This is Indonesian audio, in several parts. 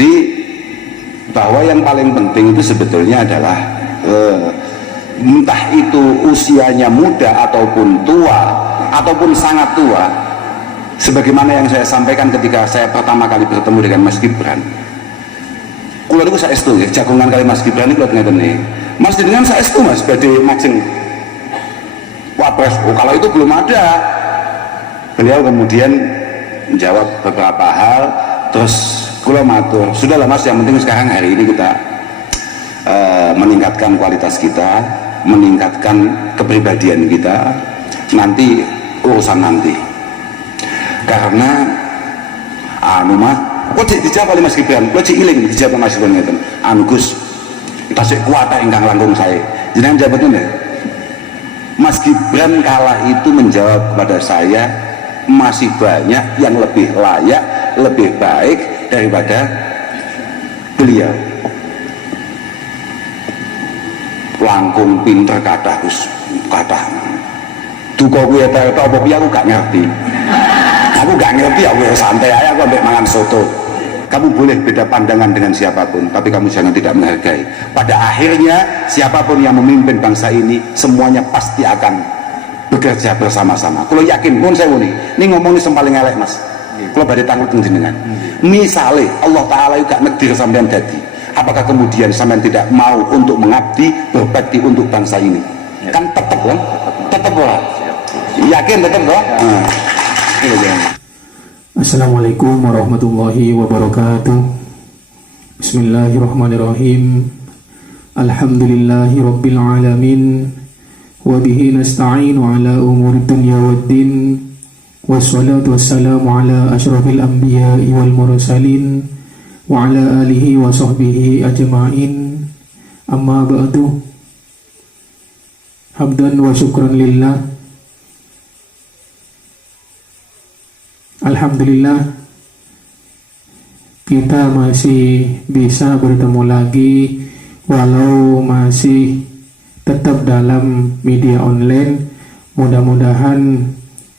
Jadi bahwa yang paling penting itu sebetulnya adalah entah itu usianya muda ataupun tua ataupun sangat tua, sebagaimana yang saya sampaikan ketika saya pertama kali bertemu dengan Mas Gibran. Kulo niku saestu nggih jagongan kali Mas Gibran niku ngeten niki. Mas jenengan saestu Mas badhe majeng Wapres. Oh, kalau itu belum ada. Beliau kemudian menjawab beberapa hal, terus kulo matur, sudahlah Mas, yang penting sekarang hari ini kita meningkatkan kualitas kita, meningkatkan kepribadian kita, nanti urusan nanti. Karena anu mah kok dijawab oleh Mas Gibran, kok iling dijawab Mas Gibran ngeten. Anu Gus, tasih kuwata ingkang langkung sae. Jenengan jawab betul. Mas Gibran kala itu menjawab kepada saya, masih banyak yang lebih layak, lebih baik daripada beliau. Langkung pinter kathah Gus, kathah. Duka kuwi eta apa piye aku gak ngerti. Aku gak ngerti, aku santai aja, aku ambek mangan soto. Kamu boleh beda pandangan dengan siapapun, tapi kamu jangan tidak menghargai. Pada akhirnya siapapun yang memimpin bangsa ini, semuanya pasti akan bekerja bersama-sama. Kalau yakin pun saya ini ngomong ini paling elek Mas. Kalau badhe takut jenengan. Misale Allah Taala juga negdir sampean dadi, apakah kemudian sampean tidak mau untuk mengabdi, berbakti untuk bangsa ini? Kan tetap kan? Tetap ora. Yakin tetap toh? Assalamualaikum warahmatullahi wabarakatuh. Bismillahirrahmanirrahim. Alhamdulillahi rabbil alamin. Wabihi nasta'inu ala umuri dunya waddin. Wassalatu wassalamu ala ashrafil anbiya'i wal mursalin wa ala alihi wa sahbihi ajma'in. Amma ba'du. Hamdan wa syukran lillah. Alhamdulillah, kita masih bisa bertemu lagi walau masih tetap dalam media online. Mudah-mudahan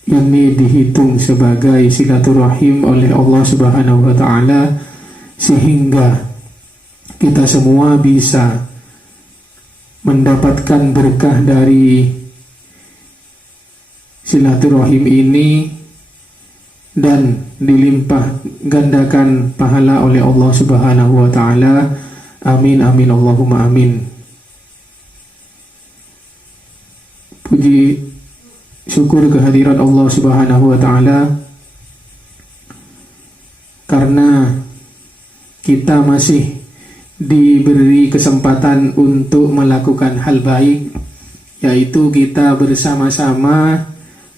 ini dihitung sebagai silaturahim oleh Allah Subhanahu wa Ta'ala, sehingga kita semua bisa mendapatkan berkah dari silaturahim ini dan dilimpah gandakan pahala oleh Allah Subhanahu wa Ta'ala. Amin amin Allahumma amin. Puji syukur kehadiran Allah Subhanahu wa Ta'ala, karena kita masih diberi kesempatan untuk melakukan hal baik, yaitu kita bersama-sama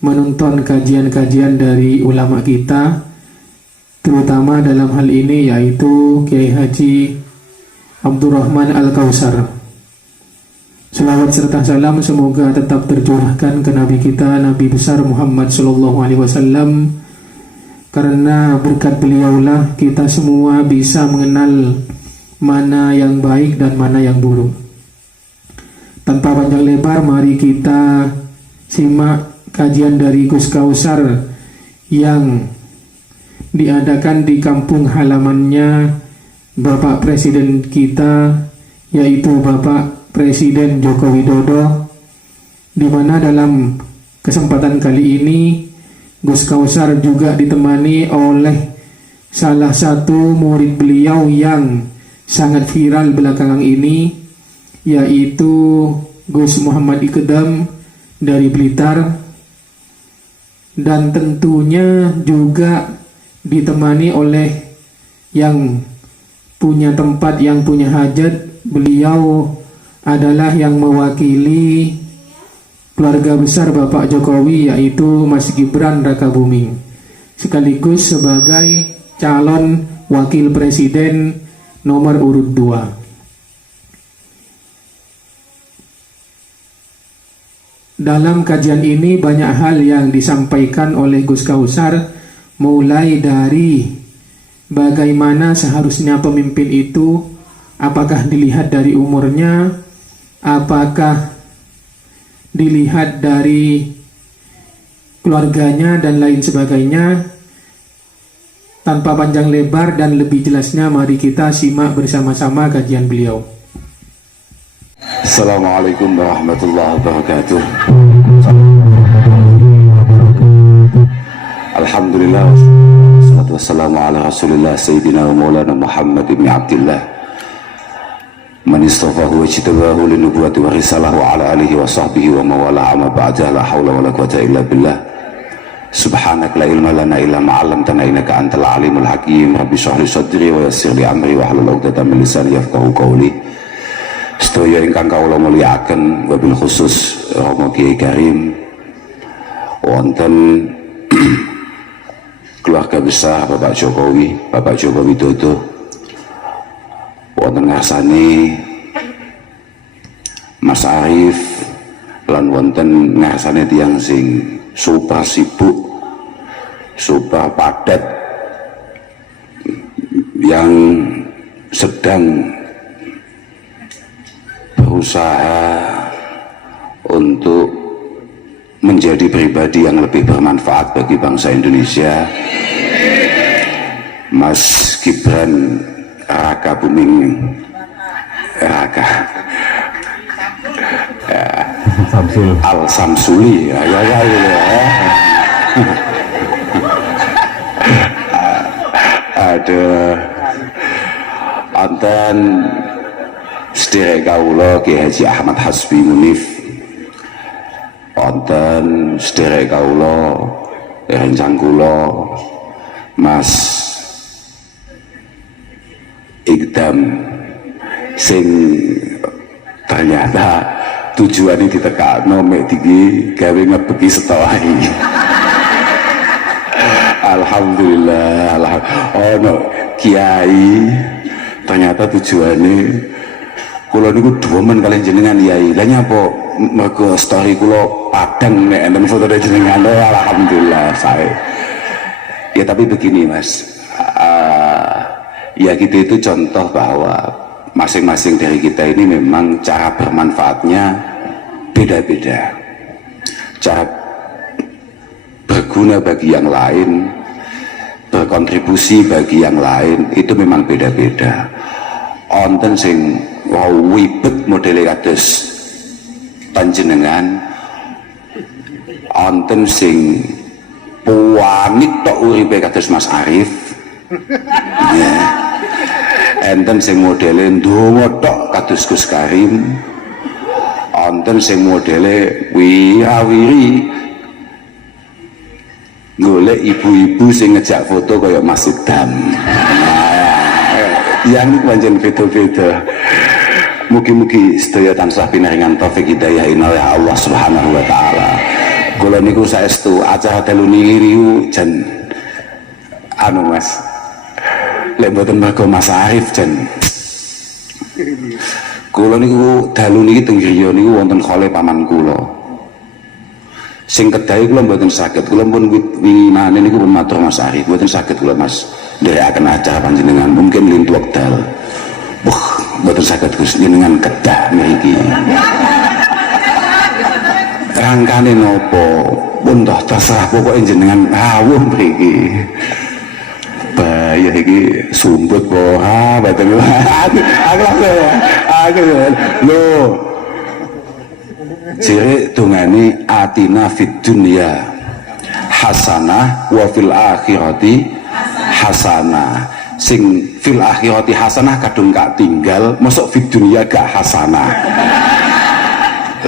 menonton kajian-kajian dari ulama kita, terutama dalam hal ini yaitu Kiai Haji Abdurrahman Al-Kausar. Selawat serta salam semoga tetap tercurahkan ke Nabi kita, Nabi besar Muhammad Sallallahu Alaihi Wasallam, karena berkat beliaulah kita semua bisa mengenal mana yang baik dan mana yang buruk. Tanpa panjang lebar, mari kita simak kajian dari Gus Kausar yang diadakan di kampung halamannya Bapak Presiden kita, yaitu Bapak Presiden Joko Widodo, di mana dalam kesempatan kali ini Gus Kausar juga ditemani oleh salah satu murid beliau yang sangat viral belakangan ini, yaitu Gus Muhammad Iqdam dari Blitar. Dan tentunya juga ditemani oleh yang punya tempat, yang punya hajat. Beliau adalah yang mewakili keluarga besar Bapak Jokowi, yaitu Mas Gibran Rakabuming, sekaligus sebagai calon wakil presiden nomor urut 2. Dalam kajian ini banyak hal yang disampaikan oleh Gus Kausar, mulai dari bagaimana seharusnya pemimpin itu, apakah dilihat dari umurnya, apakah dilihat dari keluarganya dan lain sebagainya. Tanpa panjang lebar dan lebih jelasnya, mari kita simak bersama-sama kajian beliau. Assalamualaikum warahmatullahi wabarakatuh. Alhamdulillah, wassalatu wassalamu ala rasulillah Sayyidina wa maulana Muhammad ibn Abdillah man istafahu wa jitabahu linubuwati wa risalah wa ala alihi wa sahbihi wa mawala amma ba'da, la hawla wa la quwata illa billah. Subhanak la ilma lana illa ma'allamtana innaka antal alimul hakim. Rabbi shrah li sadri wa yassir li amri wa hlul 'uqdatam min lisani yafqahu qawli. Sedaya ingkang kawula mulyakaken, wabil khusus Romo Kiai Karim wonten keluarga besar Bapak Jokowi, Bapak Joko Widodo, wonten ngarsane Mas Arief, lan wonten ngarsane tiyang sing super sibuk, super padat, yang sedang berusaha untuk menjadi pribadi yang lebih bermanfaat bagi bangsa Indonesia. Mas Gibran Raka Buming Raka Al Samsuli, ya. Ada anten sederek kawula Kiai Haji Ahmad Hasbi Munif, wonten sederek kawula rencang kula Mas Ikdam, sing ternyata tujuannya ditekakno mek diki gawe ngebeki setoahi. Alhamdulillah, ono kiai ternyata tujuannya kula niku demen kalian jenengan yai. Lah nyapa mergo story kula padang nek enten foto jenengan. Alhamdulillah saya. Ya tapi begini Mas, ya kita itu contoh bahwa masing-masing dari kita ini memang cara bermanfaatnya beda-beda. Cara berguna bagi yang lain, berkontribusi bagi yang lain itu memang beda-beda. Onten sing wibet modele kados panjenengan, onten sing puanit tok uripe kados Mas Arief. Ya. Enten sing modele ndonga tok kados Gus Karim, onten sing modele wirawiri golek ibu-ibu sing ngejak foto kaya Mas Idam. Yang pancen beda-beda. Mugi-mugi sedaya tansah pinaringan taufik hidayah oleh Allah Subhanahu wa taala. Kula niku saestu acara telu niki jan anu Mas, lek mboten mergo Mas Arief jan kula niku dalu niki teng griya niku wonten khole paman kula sing kedai kula mboten saged, kula pun wingi maneh niku pun matur Mas Arief mboten saged kula Mas nderekaken acara panjenengan, mungkin lintu wekdal mboten saged Gus jenengan kedah mriki. Rangkane nopo pun dah terserah, pokoknya jenengan rawuh mriki. Ya iki sumbut po betul aku lho ciri dungane atina fid dunya hasanah wa fil akhirati hasanah. Sing fil akhirati hasanah kadung gak tinggal, mosok fid dunya gak hasanah.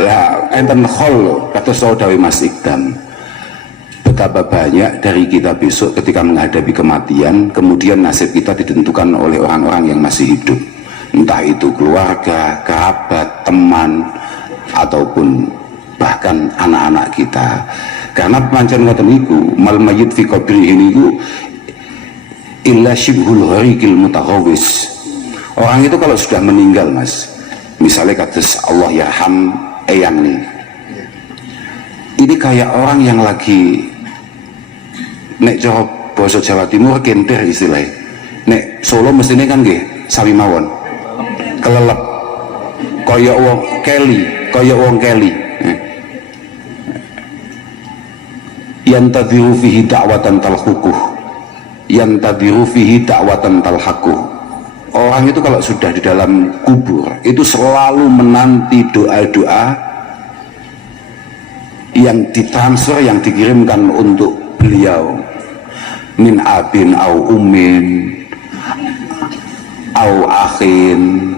Lah enten khol kata saudari Mas Ikdam, betapa banyak dari kita besok ketika menghadapi kematian, kemudian nasib kita ditentukan oleh orang-orang yang masih hidup, entah itu keluarga, kerabat, teman, ataupun bahkan anak-anak kita. Karena pancen ngoten niku, mal mayyit fi qabrihi niku illa shibhul gharikil mutaghawis. Orang itu kalau sudah meninggal Mas, misalnya kados Allah yarham eyang nih, ini kayak orang yang lagi nek Jawa basa Jawa Timur kenter istilahnya, nek Solo mestinya kan nggih sami mawon kelelep kaya wong keli yang tadhiru fihi da'watan talhukuh yantadhiru fihi da'watan talhaqu. Orang itu kalau sudah di dalam kubur itu selalu menanti doa-doa yang ditransfer, yang dikirimkan untuk beliau, min abin au ummin au akhin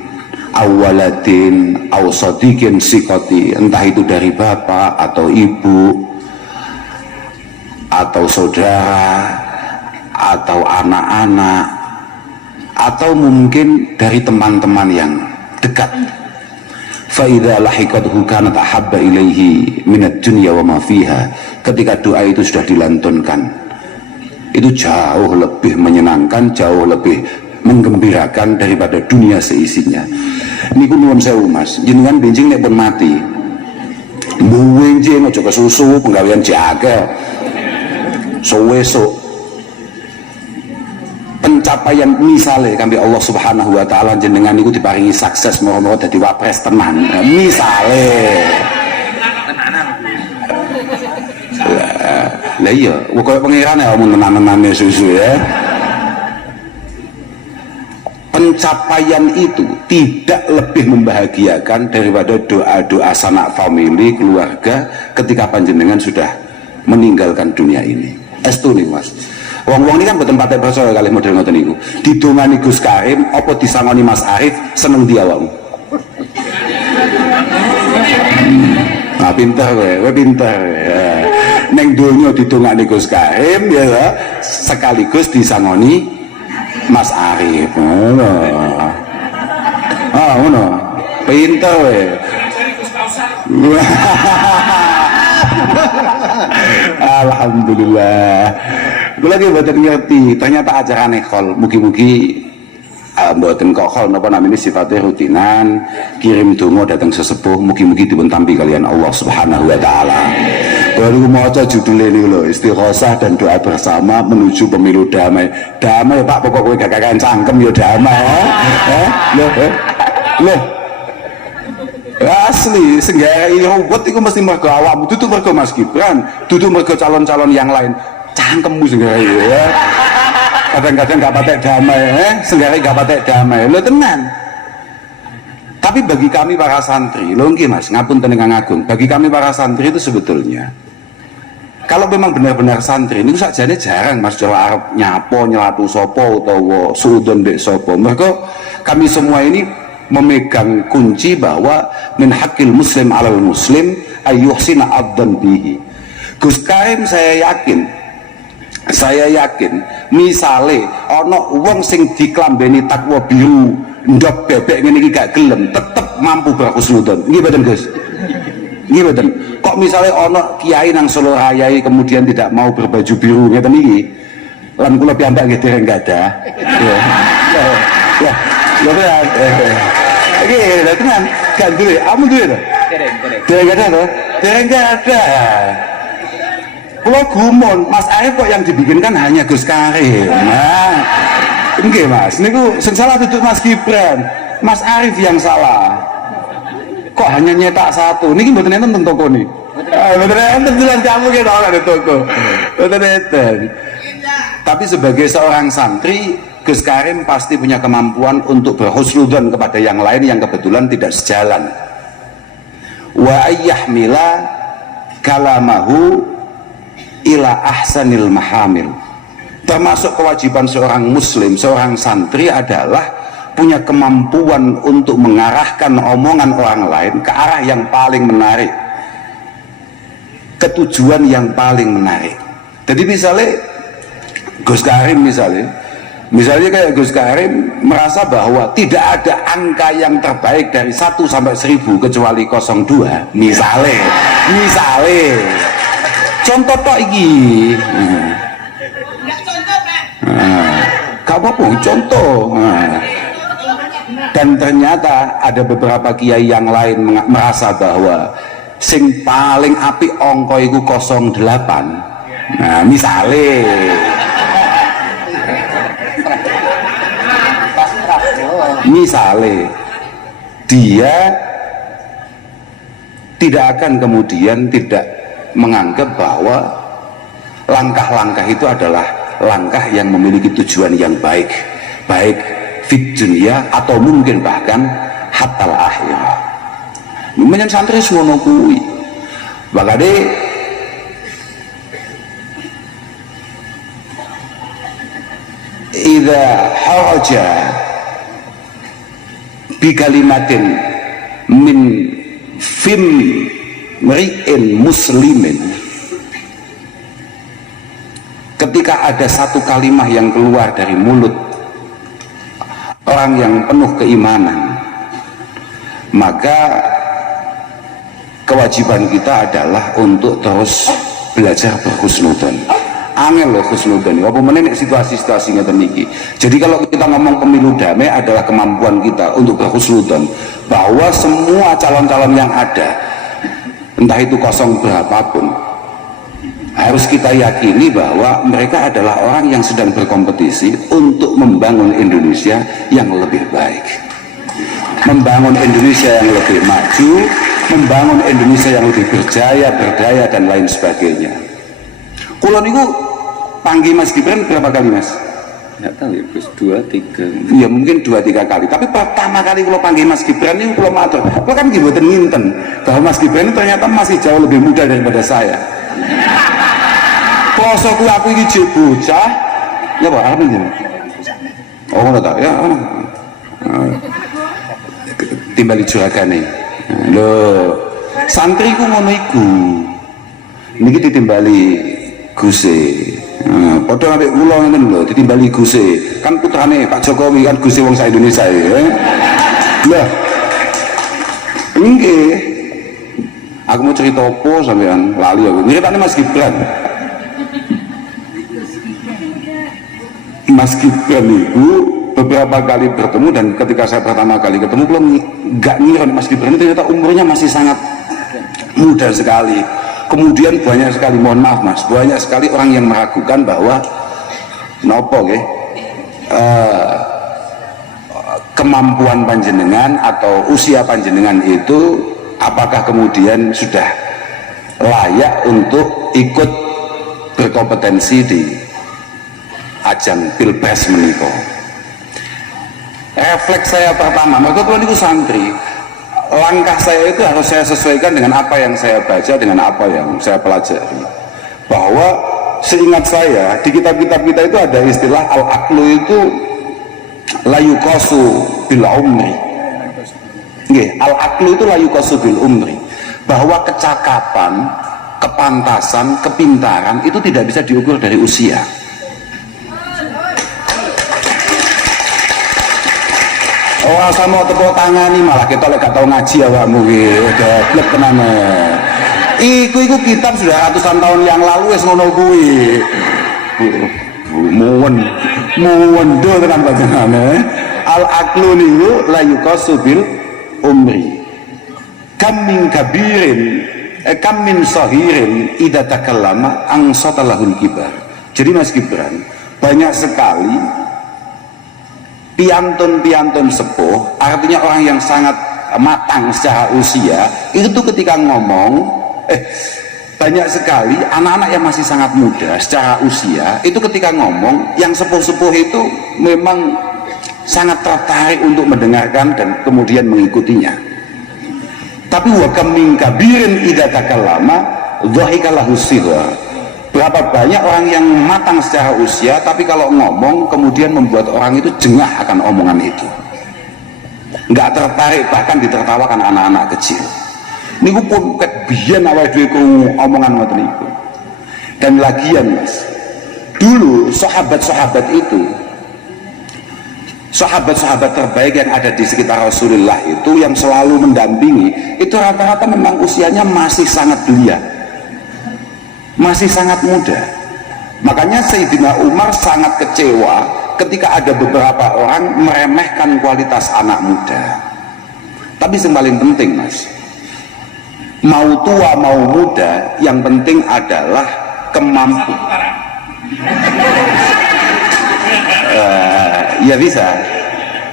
au waladin au sadiqin sikoti, entah itu dari bapak atau ibu atau saudara atau anak-anak atau mungkin dari teman-teman yang dekat. Fa idza lahiqathu kanat ahabba ilaihi minad dunya wa ma fiha. Ketika doa itu sudah dilantunkan, itu jauh lebih menyenangkan, jauh lebih menggembirakan daripada dunia seisinya. Niku nuwun sewu Mas, jenengan benjing nek pun mati benjing aja kesusu penggawean jake sowesuk pencapaian misale kambi Allah Subhanahu wa taala jenengan niku diparingi sukses moro-moro dadi wapres tenan misale. Lah iya kok pangeran ya omong tenan-tenane susu ya. Pencapaian itu tidak lebih membahagiakan daripada doa-doa sanak famili keluarga ketika panjenengan sudah meninggalkan dunia ini. Estu nih Mas. Wong-wong ini kan mboten patek percaya kalih model ngoten niku. Didongani Gus Karim apa disangoni Mas Arif seneng dia awakmu. Nah pinter kowe pinter. Neng donya didongani Gus Karim ya sekaligus disangoni Mas Arif. Ngono. Pinter kowe. Alhamdulillah. Gue lagi mboten ngerti, ternyata acara nekol mugi-mugi mboten kok khol napa namanya sifatnya rutinan, kirim donga datang sesepuh mugi-mugi dipun tampi kalian Allah Subhanahu wa taala. Baru maca judulnya ini lho, istighosah dan doa bersama menuju pemilu damai. Damai Pak, pokok kowe gak kakean cangkem ya damai Loh. Asli senggara ruwet iku mesti mergo awakmu, dudu mergo Mas Gibran, dudu mergo calon-calon yang lain. Cangkemmu senggara ya. Kadang-kadang gak patek damai, senggara gak patek damai. Lho tenan. Tapi bagi kami para santri, lho nggih Mas, ngapunten ingkang agung. Bagi kami para santri itu sebetulnya kalau memang benar-benar santri niku sakjane jarang Mas Jawa arep nyapo nyelatu sapa utawa suudon mbek sapa. Mergo kami semua ini memegang kunci bahwa min haqqil muslim alal muslim ayyuhsina addan bihi. Gus Karim saya yakin misale ana wong sing diklambeni takwa biru ndok bebek ngene iki gak gelem tetep mampu berhusnudzon. Nggih mboten Gus? Nggih mboten. Kok misale ana kiai nang Solo Raya kemudian tidak mau berbaju biru ngeten iki. Lan kula piyambak nggih dereng gadah. Ya. Oke, tenan. Gak duwe, amu duwe to? Dereng gadah to? Dereng gadah. Kula gumun, Mas Arif kok yang dibikinkan hanya Gus Karim. Nah, nggih Mas, niku sing salah duduk Mas Gibran. Mas Arif yang salah. Kok hanya nyetak satu? Niki mboten enten teng toko niki. Mboten enten tulisan kamu ki ora di toko. Mboten enten. Tapi sebagai seorang santri, Gus Karim pasti punya kemampuan untuk berhusnudzon kepada yang lain yang kebetulan tidak sejalan. Wa ayyahmila kalamahu ila ahsanil mahamil. Termasuk kewajiban seorang muslim, seorang santri adalah punya kemampuan untuk mengarahkan omongan orang lain ke arah yang paling menarik, ke tujuan yang paling menarik. Jadi misalnya Gus Karim misalnya kayak Gus Karim merasa bahwa tidak ada angka yang terbaik dari 1 sampai 1000 kecuali 02 misalnya contoh tok iki. Gak apa-apa, contoh. Dan ternyata ada beberapa kiai yang lain merasa bahwa sing paling apik angka iku 08. Nah, misale dia tidak akan kemudian tidak menganggap bahwa langkah-langkah itu adalah langkah yang memiliki tujuan yang baik, baik fit dunia atau mungkin bahkan hatal akhirah. Menyen santri semono kuwi bakade idza haraja bi kalimatin min fim mri'in muslimin, ketika ada satu kalimat yang keluar dari mulut orang yang penuh keimanan, maka kewajiban kita adalah untuk terus belajar berhusnudzon. Angel loh husnudzon, apa meneh situasi-situasinya temiki. Jadi kalau kita ngomong pemilu damai adalah kemampuan kita untuk berhusnudzon bahwa semua calon-calon yang ada, entah itu kosong berapapun, harus kita yakini bahwa mereka adalah orang yang sedang berkompetisi untuk membangun Indonesia yang lebih baik, membangun Indonesia yang lebih maju, membangun Indonesia yang lebih berjaya, berdaya, dan lain sebagainya. Kulon itu panggil Mas Gibran berapa kali, Mas? Nggak tahu ya, Gus, 2-3. Ya mungkin 2-3 kali, tapi pertama kali kalau panggil Mas Gibran ini kalau matur, kalau kan gimana nginten bahwa Mas Gibran ini ternyata masih jauh lebih muda daripada saya. Posoku aku ini jek bocah, ya Pak, apa ini? Oh, nggak tahu ya. Timbali juragane. Loh, santriku ngono iku. Niki ditimbali Guse. Padha ambek kula ngene lho, ditimbali Guse. Kan putrane Pak Jokowi kan Guse wong sak Indonesia ya. Lah. Nggih. Aku mau cerita apa sampean lali aku. Miripane Mas Gibran. Mas Gibran itu beberapa kali bertemu, dan ketika saya pertama kali ketemu belum nggak ngira Mas Gibran itu ternyata umurnya masih sangat muda sekali. Kemudian banyak sekali, mohon maaf Mas, banyak sekali orang yang meragukan bahwa nopo kemampuan panjenengan atau usia panjenengan itu apakah kemudian sudah layak untuk ikut berkompetensi di ajang pilpres menika. Refleks saya pertama, maka tuan itu santri, langkah saya itu harus saya sesuaikan dengan apa yang saya baca, dengan apa yang saya pelajari. Bahwa seingat saya di kitab-kitab kita itu ada istilah al-aqlu itu la yuqasu bil umri. Nggih, al-aqlu itu la yuqasu bil umri. Bahwa kecakapan, kepantasan, kepintaran itu tidak bisa diukur dari usia. Oh, sama tepuk tangan nih malah kita lek gak tau ngaji awakmu iki, goblok tenan. Iku kitab sudah ratusan tahun yang lalu wis ngono kuwi. Muwen do tenan panjenengane. Al-aqlu niku la yuqasu bil umri. Kam min kabirin, kam min sahirin idza takallama angsatalahul kibar. Jadi Mas Gibran, banyak sekali piantun-piantun sepuh, artinya orang yang sangat matang secara usia, itu ketika ngomong, banyak sekali anak-anak yang masih sangat muda secara usia, itu ketika ngomong, yang sepuh-sepuh itu memang sangat tertarik untuk mendengarkan dan kemudian mengikutinya. Tapi wa kam min kabirin idza takallama dhahika lahu sirra. Berapa banyak orang yang matang secara usia, tapi kalau ngomong kemudian membuat orang itu jengah akan omongan itu, nggak tertarik, bahkan ditertawakan anak-anak kecil. Niku pun kebiyen awake dhewe omongan ngoten niku. Dan lagian Mas, dulu sahabat-sahabat itu, sahabat-sahabat terbaik yang ada di sekitar Rasulullah itu yang selalu mendampingi, itu rata-rata memang usianya masih sangat belia, masih sangat muda. Makanya Sayyidina Umar sangat kecewa ketika ada beberapa orang meremehkan kualitas anak muda. Tapi yang paling penting Mas, mau tua mau muda, yang penting adalah kemampuan. Ya bisa,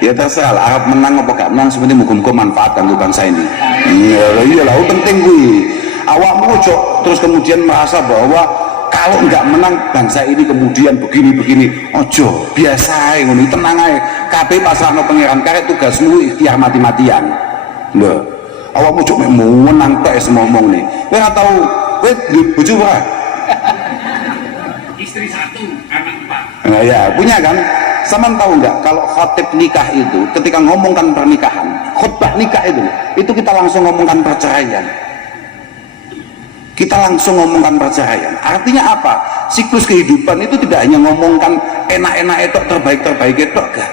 ya terserah Arab menang apa gak menang, sebenarnya muka-muka manfaatkan untuk bangsa ini. Iya lah, penting gue awakmu ojo terus kemudian merasa bahwa Kalau nggak menang bangsa ini kemudian begini ojo biasa ngono tenang ae kabeh pasrahno pangeran karek tugasmu ikhtiar mati-matian lho awakmu cuk mau menang tok semomong nih kowe ora tau kowe bojo ora istri 1, anak 4. nah ya punya kan Saman tahu nggak kalau khotib nikah itu ketika ngomongkan pernikahan khutbah nikah itu kita langsung ngomongkan perceraian. Kita langsung ngomongkan perceraian. Artinya apa? Siklus kehidupan itu tidak hanya ngomongkan enak-enak itu terbaik itu enggak.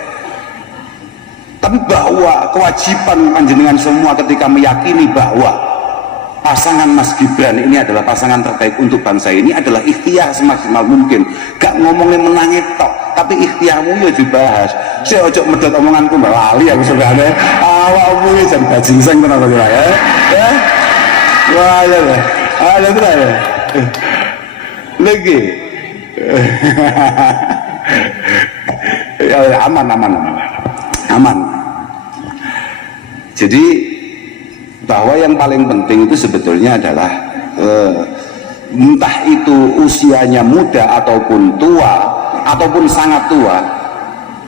Tapi bahwa kewajiban panjenengan semua ketika meyakini bahwa pasangan Mas Gibran ini adalah pasangan terbaik untuk bangsa ini adalah ikhtiar semaksimal mungkin. Gak ngomongin menangis tok, tapi ikhtiarmu ya dibahas. Saya ojo medot omonganku mbak lali aku sebenarnya. Awakmu ya jadi bajingseng tenan kok ya. Ya. Wah ya. Ada berapa ya? Lagi ya, aman. Jadi bahwa yang paling penting itu sebetulnya adalah entah itu usianya muda ataupun tua ataupun sangat tua,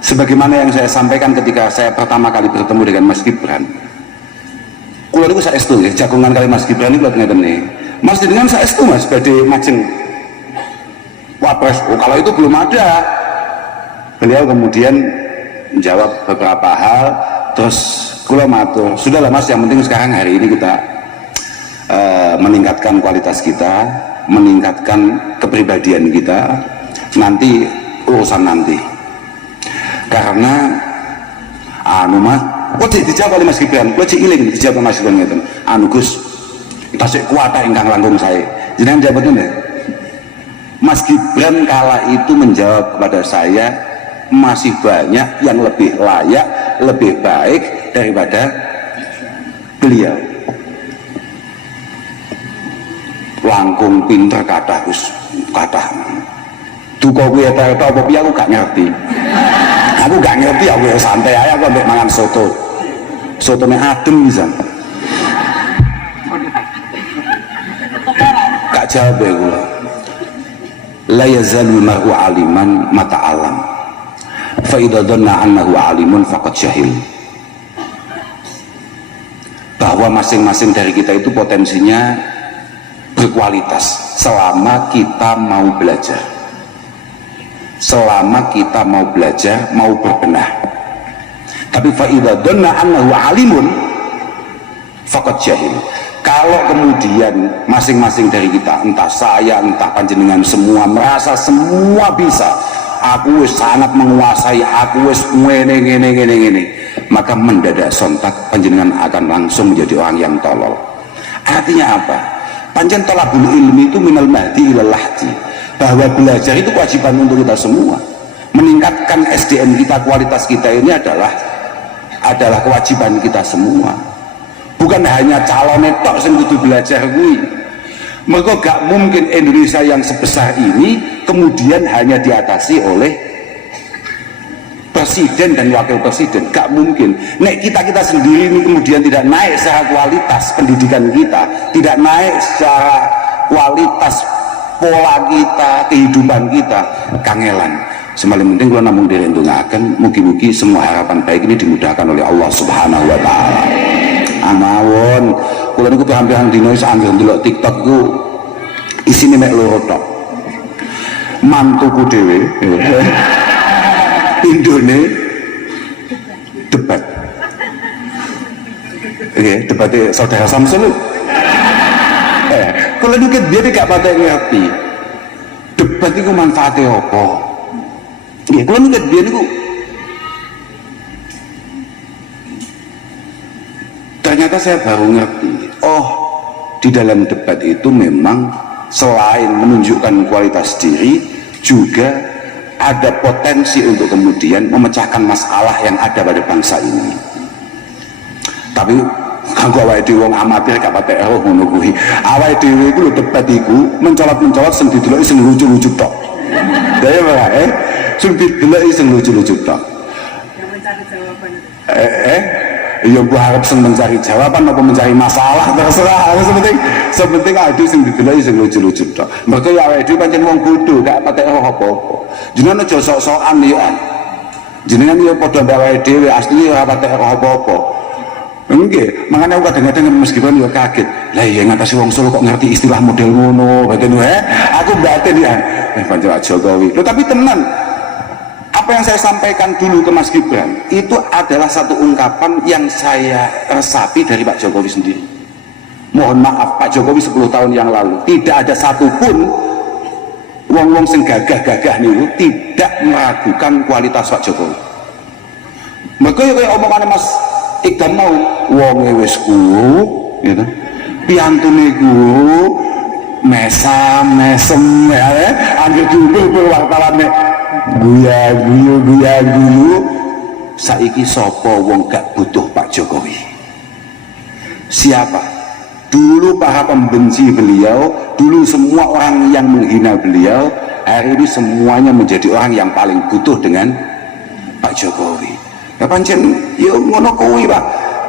sebagaimana yang saya sampaikan ketika saya pertama kali bertemu dengan Mas Gibran. Kulo niku saestu nggih jagongan kali Mas Gibran niku ngeten nih. Mas dengan saestu Mas badhe majeng Wapres. Oh, kalau itu belum ada. Beliau kemudian menjawab beberapa hal, terus kulo matur, sudahlah Mas, yang penting sekarang hari ini kita meningkatkan kualitas kita, meningkatkan kepribadian kita, nanti urusan nanti. Karena Mas, kok dijawab oleh Mas Gibran, kok iling dijawab Mas Gibran ngeten. Gus, tasik kuwata ingkang langkung saya. Jenengan jawabnya ya? Mas Gibran kala itu menjawab kepada saya, masih banyak yang lebih layak, lebih baik daripada beliau. Langkung pinter kathah Gus, kathah. Duka kuwi eta apa piye aku gak ngerti. Aku gak ngerti, aku ya santai aja aku ambek mangan soto. Sotone adem pisan. Gak jawab ya kula. La yazalul mar'u aliman mata alam. Fa idza dhanna annahu alimun faqad jahil. Bahwa masing-masing dari kita itu potensinya berkualitas selama kita mau belajar. Selama kita mau belajar, mau berbenah. Tapi fa idza dhanna annahu alimun faqad jahil. Kalau kemudian masing-masing dari kita, entah saya, entah panjenengan semua merasa semua bisa, aku wis sangat menguasai, aku wis ngene, maka mendadak sontak panjenengan akan langsung menjadi orang yang tolol. Artinya apa? Panjen tolabul ilmi itu minal mahdi ilal lahdi, bahwa belajar itu kewajiban untuk kita semua. Meningkatkan SDM kita, kualitas kita ini adalah kewajiban kita semua. Bukan hanya calon tok sing kudu belajar kuwi. Mergo gak mungkin Indonesia yang sebesar ini kemudian hanya diatasi oleh presiden dan wakil presiden. Gak mungkin. Nek kita sendiri ini kemudian tidak naik secara kualitas pendidikan kita, tidak naik secara kualitas pola kita, kehidupan kita, kangelan. Semalam penting kalau namung direndungaken, mugi-mugi semua harapan baik ini dimudahkan oleh Allah Subhanahu wa taala. Amawon, kula niku pirang-pirang dina wis anggere ndelok TikTok iku isine mek loro tok. Mantuku dhewe Indone debat. Oke, debatnya saudara Samsul. Kula niku biyen gak patek ngerti. Debat iku manfaatnya apa? Nggih, kula niku biyen niku ternyata saya baru ngerti, oh di dalam debat itu memang selain menunjukkan kualitas diri juga ada potensi untuk kemudian memecahkan masalah yang ada pada bangsa ini. Tapi kanggo awake dhewe wong amatir gak patek roh ngono kuwi. Awake dhewe iku lho debat iku mencolot-mencolot sing dideloki sing lucu-lucu tok. Daya ora sing dideloki sing lucu-lucu tok. Yang mencari jawaban. Ya gua harap mencari jawaban apa mencari masalah terserah. Sepenting adu sing didelok sing lucu-lucu tok. Mergo ya awake dhewe pancen wong bodho gak patek apa-apa. Jenengan aja sok-sokan ya. Jenengan ya padha awake dhewe asline ora patek apa-apa. Nggih, makanya aku kadang-kadang meskipun ya kaget. Lah iya ngatasi wong Solo kok ngerti istilah model ngono, batin aku batin ya. Pancen Pak Jokowi. Loh tapi tenan, apa yang saya sampaikan dulu ke Mas Gibran itu adalah satu ungkapan yang saya resapi dari Pak Jokowi sendiri. Mohon maaf, Pak Jokowi 10 tahun yang lalu tidak ada satupun wong-wong sing gagah-gagah niku tidak meragukan kualitas Pak Jokowi. Mereka ya kayak omongannya Mas Iqbal mau wonge wis guru gitu. Piantune guru mesam mesem ya anggere dulu wartawane guyu saiki sapa wong gak butuh Pak Jokowi? Siapa? Dulu para pembenci beliau, dulu semua orang yang menghina beliau, hari ini semuanya menjadi orang yang paling butuh dengan Pak Jokowi. Ya pancen ya ngono kuwi Pak.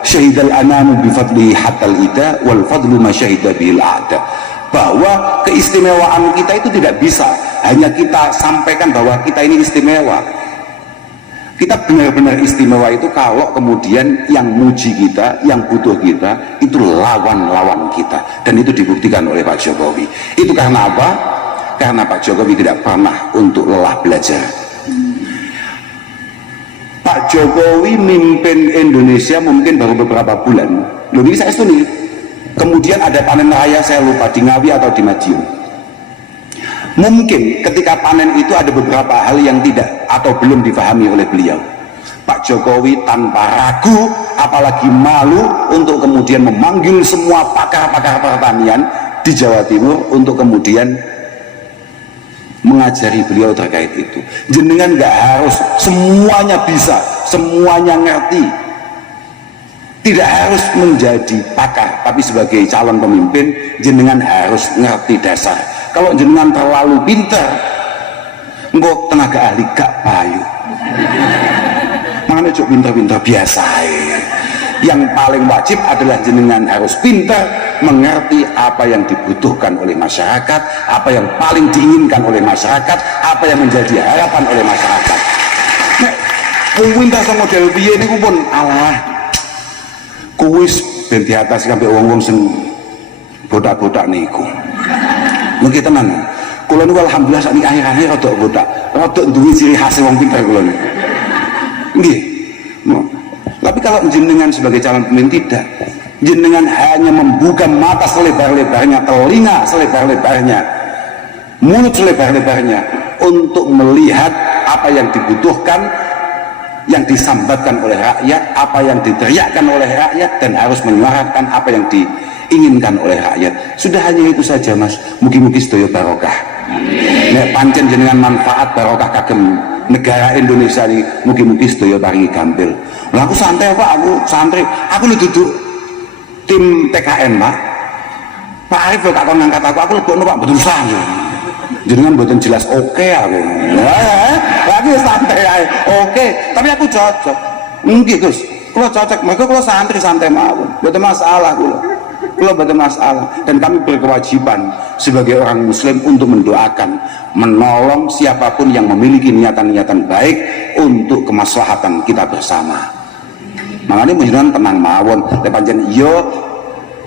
Syahidal anamu bi fadlihi hatal ida wal fadlu ma syahida bil a'da. Bahwa keistimewaan kita itu tidak bisa hanya kita sampaikan bahwa kita ini istimewa. Kita benar-benar istimewa itu kalau kemudian yang muji kita, yang butuh kita itu lawan-lawan kita, dan itu dibuktikan oleh Pak Jokowi. Itu karena apa? Karena Pak Jokowi tidak pernah untuk lelah belajar. Pak Jokowi mimpin Indonesia mungkin baru beberapa bulan. Loh ini saya nih. Kemudian ada panen raya, saya lupa di Ngawi atau di Madiun. Mungkin ketika panen itu ada beberapa hal yang tidak atau belum difahami oleh beliau. Pak Jokowi tanpa ragu, apalagi malu untuk kemudian memanggil semua pakar-pakar pertanian di Jawa Timur untuk kemudian mengajari beliau terkait itu. Jenengan nggak harus semuanya bisa, semuanya ngerti. Tidak harus menjadi pakar, tapi sebagai calon pemimpin jenengan harus ngerti dasar. Kalau jenengan terlalu pintar, engkau tenaga ahli gak payu. Makanya cuk pintar-pintar biasa. Yang paling wajib adalah jenengan harus pintar mengerti apa yang dibutuhkan oleh masyarakat, apa yang paling diinginkan oleh masyarakat, apa yang menjadi harapan oleh masyarakat. Nek pintar sama model piye niku pun alah kuis ben di atas sampai wong-wong sing botak-botak niku. Mungkin teman, kula niku alhamdulillah sak niki akhir-akhir rada duwe ciri khas wong pintar kula niku. Nggih. Tapi kalau jenengan sebagai calon pemimpin tidak, jenengan hanya membuka mata selebar-lebarnya, telinga selebar-lebarnya, mulut selebar-lebarnya untuk melihat apa yang dibutuhkan, yang disambatkan oleh rakyat, apa yang diteriakkan oleh rakyat, dan harus menyuarakan apa yang diinginkan oleh rakyat. Sudah hanya itu saja Mas. Mugi-mugi sedaya barokah. Nek pancen jenengan manfaat barokah kagem negara Indonesia ini, mugi-mugi sedaya paringi gampil. Lah aku santai Pak, aku santri, aku lu duduk tim TKN Pak. Pak Arif kok kon ngangkat aku lebokno Pak betul saja. Jenengan mboten jelas oke aku. Lagi santai ae. Oke, tapi aku cocok. Nggih Gus, kula cocok. Mergo kula santri santai mawon. Mboten masalah kula. Kula mboten masalah, dan kami berkewajiban sebagai orang muslim untuk mendoakan, menolong siapapun yang memiliki niatan-niatan baik untuk kemaslahatan kita bersama. Makanya menjenengan tenang mawon, nek pancen iya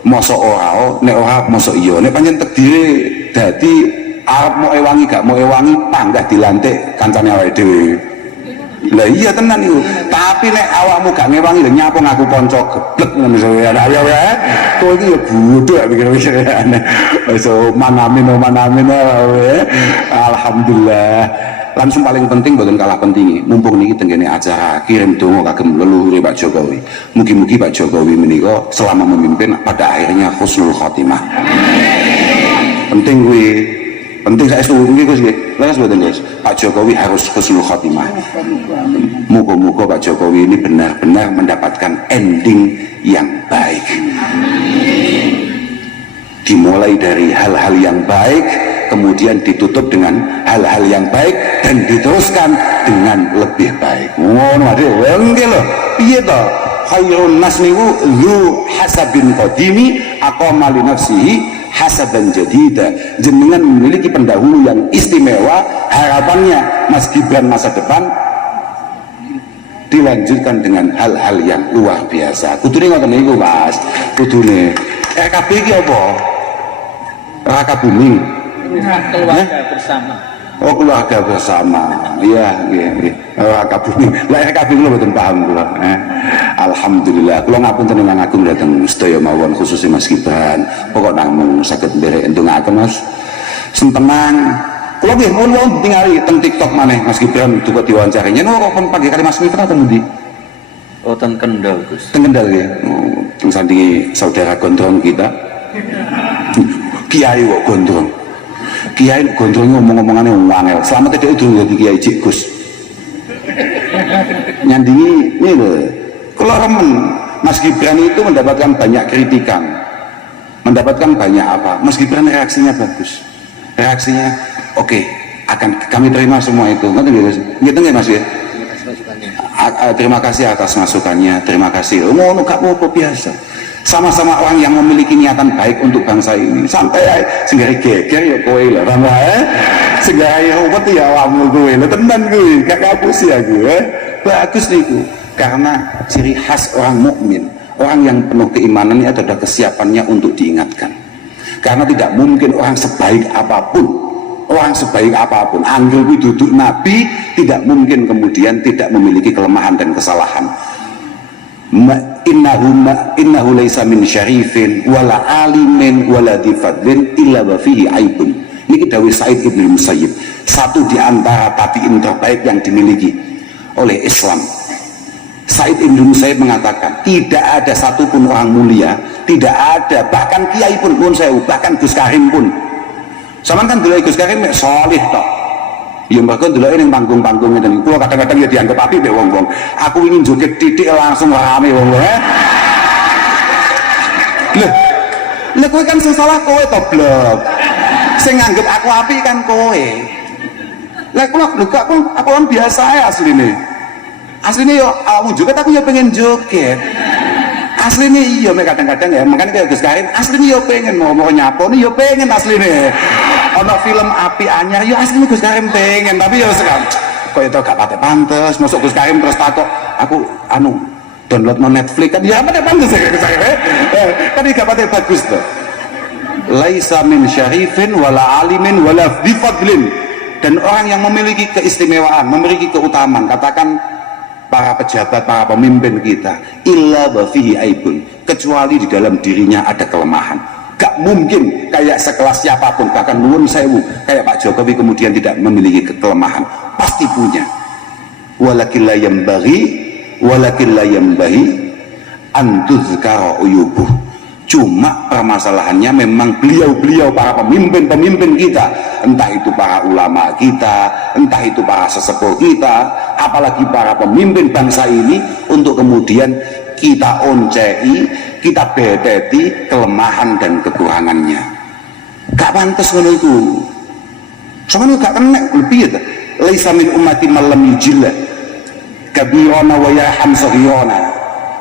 mosok ora, nek ora mosok iya. Nek pancen tekdire dadi arep mau ewangi gak mau ewangi panggah dilantik kancane awake dhewe. Lah iya tenan iku. Tapi nek awakmu gak ngewangi lho nyapa ngaku kanca geblek ngono ya. Ya kowe iki ya bodho pikir-pikirane. Wis manamin wae. Alhamdulillah. Langsung paling penting mboten kalah penting, mumpung niki tenggene acara kirim donga kagem leluhure Pak Jokowi. Mugi-mugi Pak Jokowi menika selama memimpin pada akhirnya husnul khotimah. Penting kuwi. Penting saya setuju Gus nggih. Leres mboten Gus? Pak Jokowi harus husnul khotimah. Muga-muga Pak Jokowi ini benar-benar mendapatkan ending yang baik. Dimulai dari hal-hal yang baik, kemudian ditutup dengan hal-hal yang baik, dan diteruskan dengan lebih baik. Ngono ade, nggih lho. Piye to? khairun nas niku zu hasabin qadimi aqama li nafsihi hasaban jadida. Jenengan memiliki pendahulu yang istimewa, harapannya Mas Gibran masa depan dilanjutkan dengan hal-hal yang luar biasa. Kudune ngoten niku Mas, kudune RKB iki apa? Raka Buming Keluarga bersama. Oh, keluarga bersama. Iya, nggih. Raka Buming. Lah RKB kula mboten paham kula. Alhamdulillah. Kula ngapunten ingkang agung dhateng sedaya mawon khususnya Mas Gibran. Pokok namung saged nderek endungaken Mas. Sentenang. Kula nggih nuwun tingali teng TikTok maneh Mas Gibran duka diwawancara. Yen kok pun pagi kali Mas Gibran teng ndi? Oh, ten Kendal, Gus. Teng Kendal nggih. Teng sandingi saudara gondrong kita. Kiai kok gondrong. Kiai gondrongnya ngomong-ngomongannya wangel. Selamat tidak itu jadi kiai cik Gus. Nyandingi ini loh. Kalau remen Mas Gibran itu mendapatkan banyak kritikan, mendapatkan banyak apa. Mas Gibran reaksinya bagus. Reaksinya oke, akan kami terima semua itu. Ngerti nggak Mas? Gitu nggak Mas ya? Terima kasih atas masukannya. Terima kasih. Ngono gak apa-apa biasa. Sama-sama orang yang memiliki niatan baik untuk bangsa ini. Sampai senggari geger ya kowe lho, tambah senggari ruwet ya awakmu kowe lho, tenan kowe, gak kapus ya kowe. Bagus niku. Karena ciri khas orang mukmin, orang yang penuh keimanan ini adalah kesiapannya untuk diingatkan. Karena tidak mungkin orang sebaik apapun, anggil duduk Nabi, tidak mungkin kemudian tidak memiliki kelemahan dan kesalahan. Innahu laisa min syarifin wala alimin wala difadlin illa wa fihi aibun. Ini dawuh Sa'id Ibn Musayyib, satu di antara tabi'in terbaik yang dimiliki oleh Islam. Sa'id Ibn Musayyib mengatakan tidak ada satupun orang mulia, tidak ada, bahkan kiai pun bahkan Gus Karim pun. Saman kan dulu Gus Karim solih toh. Ya mereka dulu ini panggung-panggungnya dan kalau kadang-kadang ya dianggap api deh wong-wong. Aku ingin joget titik langsung rame wong-wong Lah kowe kan sing salah kowe to blok. Sing nganggep aku api kan kowe. Lah kula aku kan biasa ya asline. Asline yo awakmu joget aku ya pengen joget. Asline iya kadang-kadang ya makanya kayak Gus Karim asline yo pengen mau nyapone yo pengen asline. Ono film api anyar yo asline Gus Karim pengen tapi yo sekarang kok itu gak pate pantes masuk Gus Karim terus takok aku download no Netflix kan ya pate pantes ya Gus Karim kan gak pate bagus tuh. Laisa min syarifin wala alimin wala bifadlin, dan orang yang memiliki keistimewaan, memiliki keutamaan, katakan para pejabat, para pemimpin kita, illa wa fihi aibun, kecuali di dalam dirinya ada kelemahan. Gak mungkin kayak sekelas siapapun, bahkan nuwun sewu kayak Pak Jokowi kemudian tidak memiliki kelemahan, pasti punya. Walakin la yambaghi an tuzkara uyubuh. Cuma permasalahannya memang beliau-beliau para pemimpin-pemimpin kita, entah itu para ulama kita, entah itu para sesepuh kita, apalagi para pemimpin bangsa ini, untuk kemudian kita oncei, kita beteti kelemahan dan kekurangannya. Gak pantas ngono iku. Soalnya gak kena lebih ya. Laisa min ummati man lam yujilla kabirana wa yarham saghirana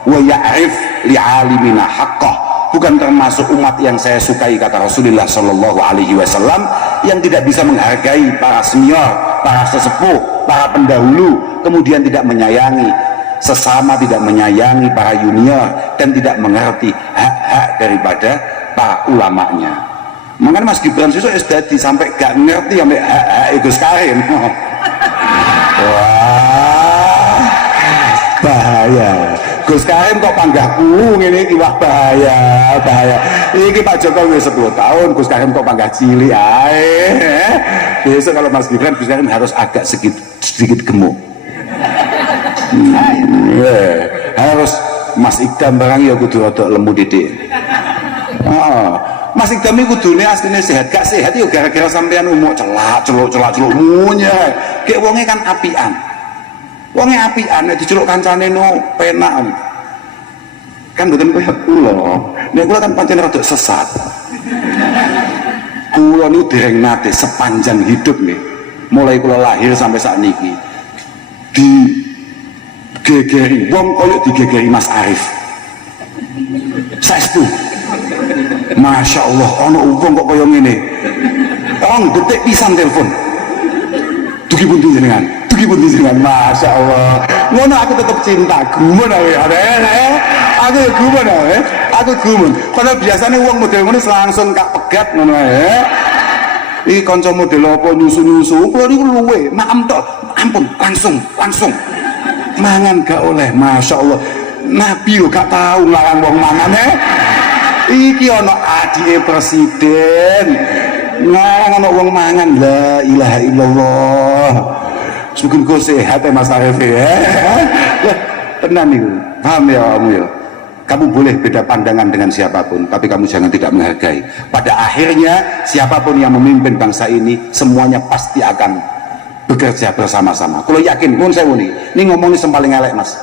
wa ya'rif li'alimina haqqah. Bukan termasuk umat yang saya sukai, kata Rasulullah Shallallahu Alaihi Wasallam, yang tidak bisa menghargai para senior, para sesepuh, para pendahulu, kemudian tidak menyayangi sesama, tidak menyayangi para junior, dan tidak mengerti hak-hak daripada para ulamanya. Makanya Mas Gibran Sisok jadi sampai gak ngerti sampai hak-hak Gus Karim. Wah, bahaya. Gus Karim kok panggahku ngene iki, wah bahaya. Iki Pak Jokowi 10 tahun, Gus Karim kok panggah cilik ae. Besok kalau Mas Gibran, Gus Karim harus agak sedikit gemuk. Harus Mas Ikdam barang ya kudu rada lemu didik. Mas Ikdam iki kudune asline sehat, gak sehat ya gara-gara sampean umuk celuk munya. Kayak wonge kan apian. Wonge apian nek diceluk kancane no penak. Kan mboten kaya kula. Nek kula kan pancen rada sesat. Kula niku dereng nate sepanjang hidup nih. Mulai kula lahir sampai saat niki digegeri wong koyo digegeri Mas Arif. Saestu. Masya Allah, ono wong kok koyo ngene. Detik pisan telepon. Dugi pundi jenengan? Dugi pundi jenengan? Masya Allah. Ngono aku tetep cinta. Gumun aku ya. Aku ya gumun ya. Aku gumun. Padahal biasanya wong model ngono langsung kak pegat ngono ya. Iki kanca model apa nyusu-nyusu. Kulo niku luwe, maem tok. Ampun, langsung. Mangan gak oleh. Masya Allah. Nabi lo gak tahu ngelarang wong mangan ya. Iki ono adike presiden. Ngarang ana wong mangan, la ilaha illallah. Syukur sehat ya Mas Arif ya. Tenang itu, paham ya kamu ya. Kamu boleh beda pandangan dengan siapapun, tapi kamu jangan tidak menghargai. Pada akhirnya siapapun yang memimpin bangsa ini, semuanya pasti akan bekerja bersama-sama. Kalau yakin, pun saya ini ngomongnya paling elek Mas.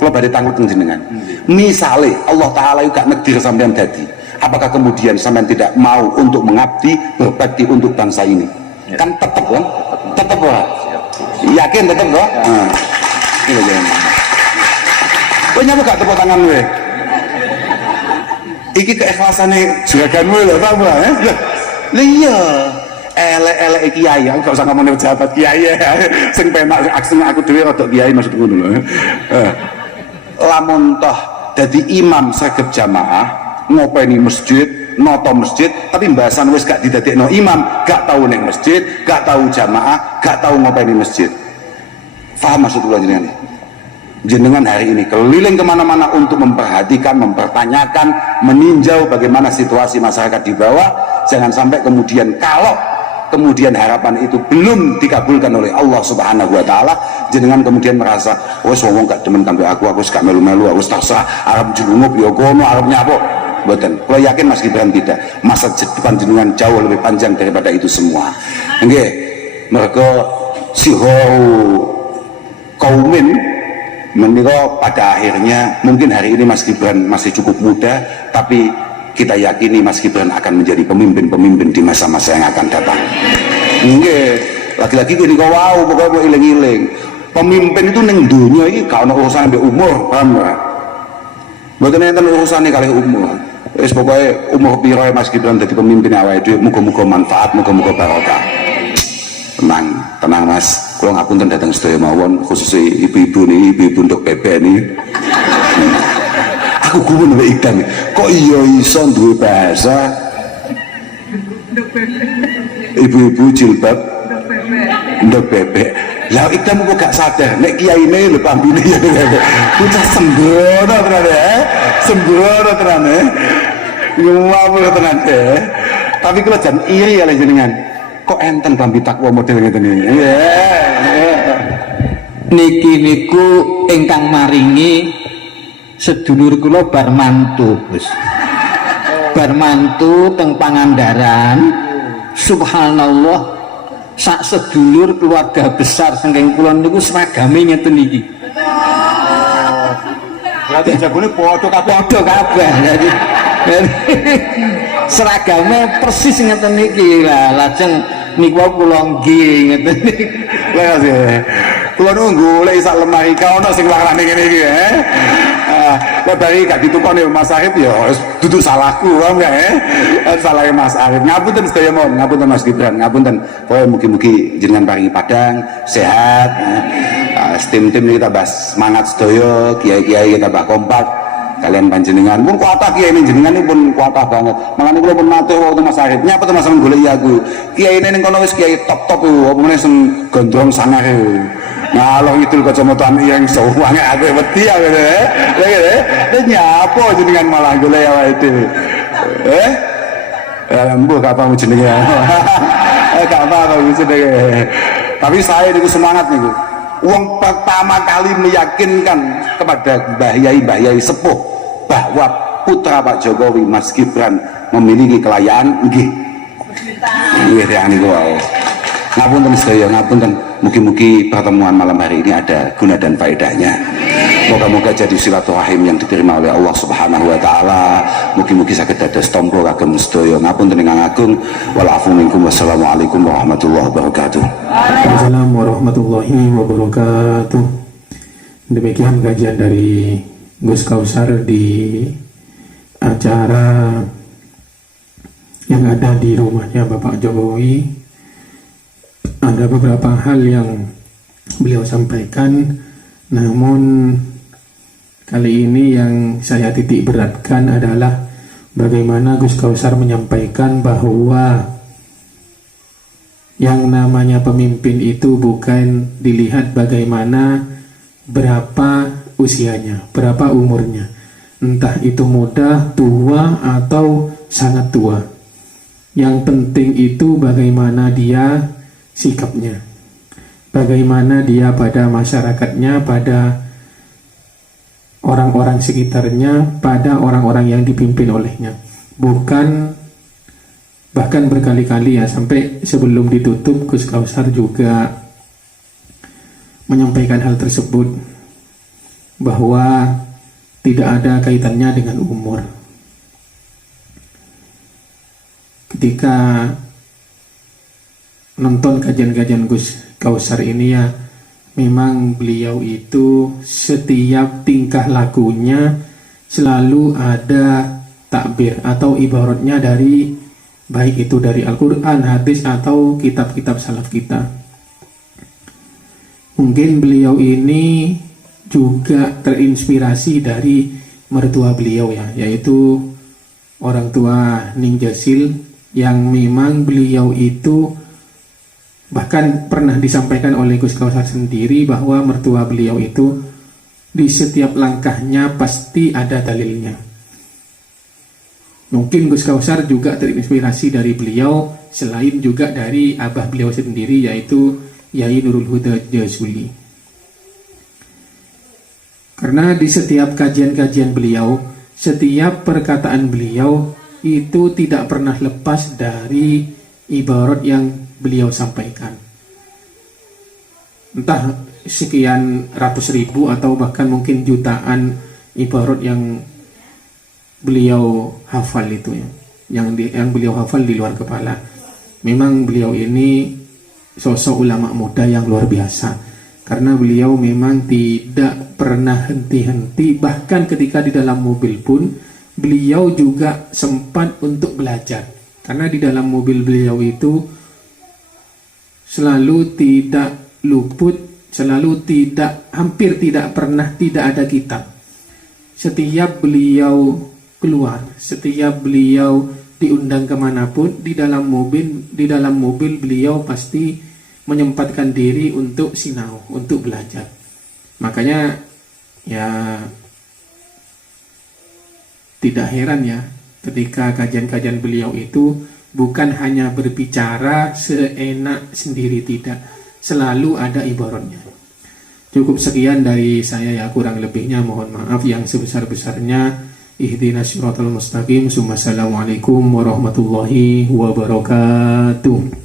Kalau badai tanggung jenengan. Misalnya Allah Ta'ala juga negdir sampean dadi. Apakah kemudian sampean tidak mau untuk mengabdi, berbakti untuk bangsa ini? Ya. Kan tetap kan? Tetap lah. Yakin tetap kan? Nah. Ini jangan. Kowe nyapa gak tepuk tangan gue? Iki keikhlasannya juragan gue lho, paham ya? Lah iya. Elek-elek kiai, aku gak usah ngomongin pejabat kiai ya. Sing penak aksine aku dhewe rada kiai maksud ngono lho. Lamun toh dadi imam sregep jamaah ngopeni masjid, noto masjid, tapi mbahasan wis gak didadekno imam, gak tau ning masjid, gak tau jamaah, gak tau ngopeni masjid. Faham maksud kula jenengan? Jenengan hari ini keliling kemana-mana untuk memperhatikan, mempertanyakan, meninjau bagaimana situasi masyarakat di bawah. Jangan sampai kemudian kalau kemudian harapan itu belum dikabulkan oleh Allah Subhanahu wa Ta'ala, jenengan kemudian merasa wes wong gak demen kanggo aku gak melu-melu, aku terserah arep julungup ya kono, arep nyapuk. Mboten. Kalau yakin Mas Gibran tidak, masa depan jenengan jauh lebih panjang daripada itu semua. Nggih, mereka sihau kaumin menika pada akhirnya mungkin hari ini Mas Gibran masih cukup muda, tapi kita yakini Mas Gibran akan menjadi pemimpin-pemimpin di masa-masa yang akan datang. Nggih, lagi-lagi gini kau wow, pokoknya mau iling-iling. Pemimpin itu neng dunia ini gak ono urusan ambek umur, paham ya? Mboten enten urusane kalih umur. Wis pokoke umur pira Mas Gibran dadi pemimpin awake dhewe, muga-muga manfaat, muga-muga barokah. Tenang Mas, kula ngapunten dhateng sedaya mawon, khususnya ibu-ibu nih, ibu-ibu untuk bebek nih. Aku gumun mbek Ikdam, kok iya iso duwe bahasa ibu-ibu jilbab ndok bebek. Lah Ikdam kok gak sadar nek kiyaine lho pambine ya. Bocah sembrono tenan ya. Sembrono tenan ya. Ngawur tenan ya. Tapi kula jan iri kali jenengan. Kok enten pambi takwa model ngeten iki. Niki niku ingkang maringi sedulur kula bar mantu, Gus. Bar mantu teng Pangandaran. Subhanallah, sak sedulur keluarga besar saking kula niku seragame ngeten iki. Berarti jagone padha kabeh. Jadi seragame persis ngeten iki. Lah lajeng niku kula nggih ngeten iki. Lah ya. Kula nunggu lek sak lemari ka ono sing larane ngene iki ya. Lah bari gak ditukoni Mas Arif ya dudu salahku paham gak ya? Salah Mas Arif. Ngapunten sedaya mohon, ngapunten Mas Gibran, ngapunten. Pokoke mugi-mugi jenengan paringi padang, sehat. Tim-tim kita bahas semangat sedaya, kiai-kiai kita bahas kompak. Kalian panjenengan pun kuatah kiai ini jenengan ini pun kuatah banget. Makanya kula pun matur waktu Mas Arif. Nyapa to Mas golek aku. Kiai ini ning kono wis kiai top-top yo, apa meneh sing gondrong sangar yo. Ngalor itu kacamata yang sowange aku wedi aku ya. Lah nyapa jenengan malah golek awake dhewe. Mbuh gak apa jenenge. Gak apa jenenge. Tapi saya niku semangat niku. Wong pertama kali meyakinkan kepada Mbah Yai sepuh bahwa putra Pak Jokowi Mas Gibran memiliki kekayaan nggih. Nggih ya niku wae. Ngapunten sedaya, ngapunten. Mugi-mugi pertemuan malam hari ini ada guna dan faedahnya. Moga-moga jadi silaturahim yang diterima oleh Allah Subhanahu wa Ta'ala. Mugi-mugi saged dados tombo kagem sedaya. Ngapunten ingkang agung. Wal afu minkum. Wassalamualaikum warahmatullahi wabarakatuh. Assalamualaikum warahmatullahi wabarakatuh. Demikian kajian dari Gus Kausar di acara yang ada di rumahnya Bapak Jokowi. Ada beberapa hal yang beliau sampaikan, namun kali ini yang saya titik beratkan adalah bagaimana Gus Kausar menyampaikan bahwa yang namanya pemimpin itu bukan dilihat bagaimana berapa usianya, berapa umurnya, entah itu muda, tua, atau sangat tua. Yang penting itu bagaimana dia sikapnya, bagaimana dia pada masyarakatnya, pada orang-orang sekitarnya, pada orang-orang yang dipimpin olehnya. Bukan, bahkan berkali-kali ya, sampai sebelum ditutup Gus Kausar juga menyampaikan hal tersebut, bahwa tidak ada kaitannya dengan umur. Ketika nonton kajian-kajian Gus Kausar ini ya, memang beliau itu setiap tingkah lakunya selalu ada takbir atau ibaratnya dari, baik itu dari Al-Quran, hadis, atau kitab-kitab salaf kita. Mungkin beliau ini juga terinspirasi dari mertua beliau ya, yaitu orang tua Ning Jasil, yang memang beliau itu bahkan pernah disampaikan oleh Gus Kausar sendiri bahwa mertua beliau itu di setiap langkahnya pasti ada dalilnya. Mungkin Gus Kausar juga terinspirasi dari beliau, selain juga dari abah beliau sendiri, yaitu Yai Nurul Huda Jasuli. Karena di setiap kajian-kajian beliau, setiap perkataan beliau itu tidak pernah lepas dari ibarat yang beliau sampaikan. Entah sekian ratus ribu atau bahkan mungkin jutaan ibarat yang beliau hafal itu ya, yang beliau hafal di luar kepala. Memang beliau ini sosok ulama muda yang luar biasa, karena beliau memang tidak pernah henti-henti. Bahkan ketika di dalam mobil pun beliau juga sempat untuk belajar, karena di dalam mobil beliau itu selalu tidak luput, selalu tidak, hampir tidak pernah tidak ada kitab. Setiap beliau keluar, setiap beliau diundang kemanapun, di dalam mobil beliau pasti menyempatkan diri untuk sinau, untuk belajar. Makanya ya tidak heran ya ketika kajian-kajian beliau itu bukan hanya berbicara seenak sendiri, tidak, selalu ada ibaratnya. Cukup sekian dari saya ya, kurang lebihnya mohon maaf yang sebesar-besarnya. Ihdinas siratal mustaqim. Assalamualaikum warahmatullahi wabarakatuh.